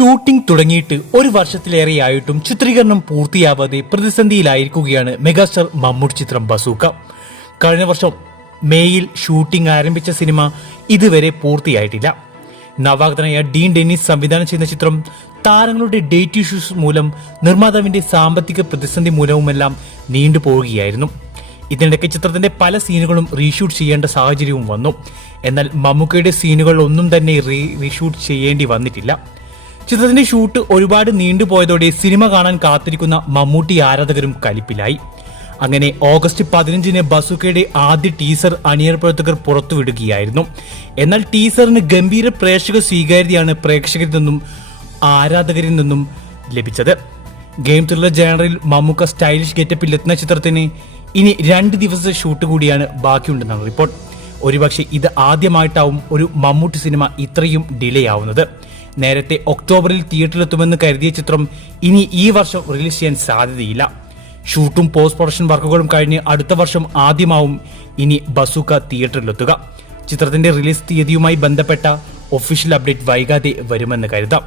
Shooting തുടങ്ങിയിട്ട് ഒരു വർഷത്തിലേറെയായിട്ടും ചിത്രീകരണം പൂർത്തിയാവാതെ പ്രതിസന്ധിയിലായിരിക്കുകയാണ് മെഗാസ്റ്റാർ മമ്മൂട്ടി ചിത്രം ബസൂക്ക. കഴിഞ്ഞ വർഷം മേയിൽ ഷൂട്ടിംഗ് ആരംഭിച്ച സിനിമ ഇതുവരെ പൂർത്തിയായിട്ടില്ല. നവാഗതനായ ഡീൻ ഡെന്നിസ് സംവിധാനം ചെയ്യുന്ന ചിത്രം താരങ്ങളുടെ ഡേറ്റ് ഇഷ്യൂസ് മൂലം നിർമ്മാതാവിന്റെ സാമ്പത്തിക പ്രതിസന്ധി മൂലവുമെല്ലാം നീണ്ടുപോവുകയായിരുന്നു. ഇതിനിടയ്ക്ക് ചിത്രത്തിന്റെ പല സീനുകളും റീഷൂട്ട് ചെയ്യേണ്ട സാഹചര്യവും വന്നു. എന്നാൽ മമ്മൂക്കയുടെ സീനുകൾ ഒന്നും തന്നെ റീഷൂട്ട് ചെയ്യേണ്ടി വന്നിട്ടില്ല. ചിത്രത്തിന്റെ ഷൂട്ട് ഒരുപാട് നീണ്ടുപോയതോടെ സിനിമ കാണാൻ കാത്തിരിക്കുന്ന മമ്മൂട്ടി ആരാധകരും കലിപ്പിലായി. അങ്ങനെ ഓഗസ്റ്റ് 15 ബസൂക്കയുടെ ആദ്യ ടീസർ അണിയർ പ്രവർത്തകർ പുറത്തുവിടുകയായിരുന്നു. എന്നാൽ ടീസറിന് ഗംഭീര പ്രേക്ഷക സ്വീകാര്യതയാണ് പ്രേക്ഷകരിൽ നിന്നും ആരാധകരിൽ നിന്നും ലഭിച്ചത്. ഗെയിം ത്രില്ലർ ജേണറിൽ മമ്മൂക്ക സ്റ്റൈലിഷ് ഗെറ്റപ്പിൽ എത്തുന്ന ചിത്രത്തിന് ഇനി 2 ദിവസത്തെ ഷൂട്ട് കൂടിയാണ് ബാക്കിയുണ്ടെന്നാണ് റിപ്പോർട്ട്. ഒരുപക്ഷെ ഇത് ആദ്യമായിട്ടാവും ഒരു മമ്മൂട്ടി സിനിമ ഇത്രയും ഡിലേ ആവുന്നത്. നേരത്തെ ഒക്ടോബറിൽ തിയേറ്ററിലെത്തുമെന്ന് കരുതിയ ചിത്രം ഇനി ഈ വർഷം റിലീസ് ചെയ്യാൻ സാധ്യതയില്ല. ഷൂട്ടും പോസ്റ്റ് പ്രൊഡക്ഷൻ വർക്കുകളും കഴിഞ്ഞ് അടുത്ത വർഷം ആദ്യമാവും ഇനി ബസൂക്ക തിയേറ്ററിലെത്തുക. ചിത്രത്തിന്റെ റിലീസ് തീയതിയുമായി ബന്ധപ്പെട്ട ഒഫീഷ്യൽ അപ്ഡേറ്റ് വൈകാതെ വരുമെന്ന് കരുതാം.